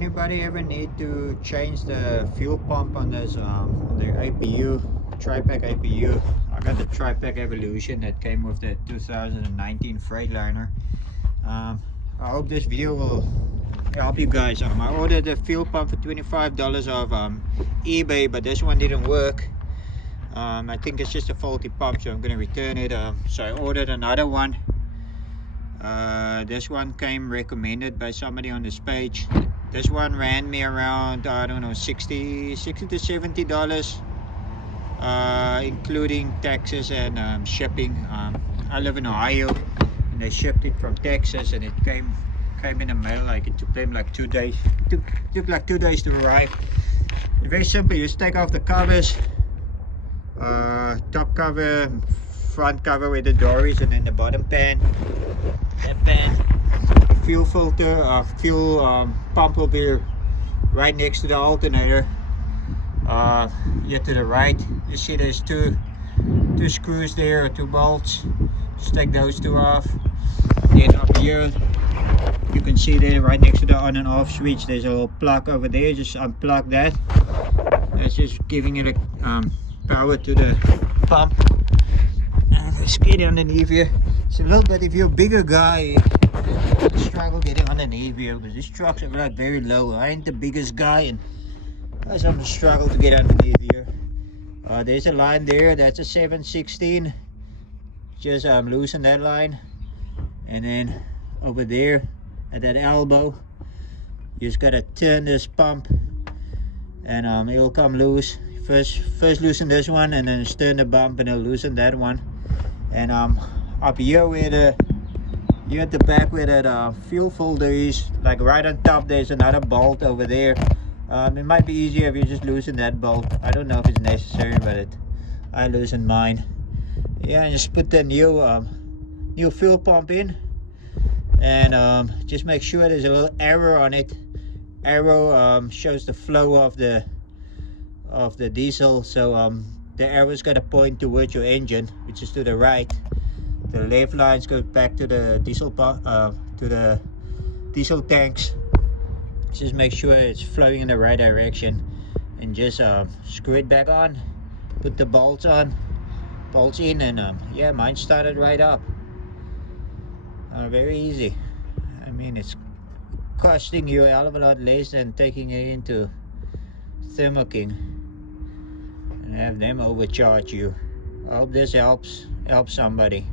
Anybody ever need to change the fuel pump on this on their APU, Tripack APU? I got the Tripack Evolution that came with the 2019 Freightliner. I hope this video will help you guys. I ordered a fuel pump for $25 off eBay, but this one didn't work. I think it's just a faulty pump, so I'm gonna return it. So I ordered another one. This one came recommended by somebody on this page. This one ran me around, I don't know, $60 to $70, including taxes and shipping. I live in Ohio, and they shipped it from Texas, and it came in the mail. Like, it took them like 2 days. It took like 2 days to arrive. It's very simple. You just take off the covers, top cover, front cover where the door is, and then the bottom pan. That pan, fuel filter, fuel pump will be right next to the alternator. Here to the right, you see there's two screws there, or 2 bolts. Just take those 2 off. Then up here, you can see there right next to the on and off switch, there's a little plug over there. Just unplug that. That's just giving it a power to the pump. And let's get underneath here. It's a little bit, if you're a bigger guy, you struggle getting underneath here because these trucks are like very low. I ain't the biggest guy, and I some struggle to get underneath here. There's a line there, that's a 7/16. Just loosen that line, and then over there at that elbow, you just gotta turn this pump, and it'll come loose. First loosen this one, and then turn the bump, and it'll loosen that one. And up here where here at the back where that fuel folder is, like right on top, there's another bolt over there. It might be easier if you just loosen that bolt. I don't know if it's necessary, but I loosened mine. Yeah, and just put the new fuel pump in, and just make sure there's a little arrow on it. Arrow shows the flow of the diesel, so the arrow's got to point towards your engine, which is to the right. The left lines go back to the diesel pump, to the diesel tanks. Just make sure it's flowing in the right direction, and just screw it back on. Put the bolts in, and yeah, mine started right up. Very easy. I mean, it's costing you a hell of a lot less than taking it into ThermoKing and have them overcharge you. I hope this helps somebody.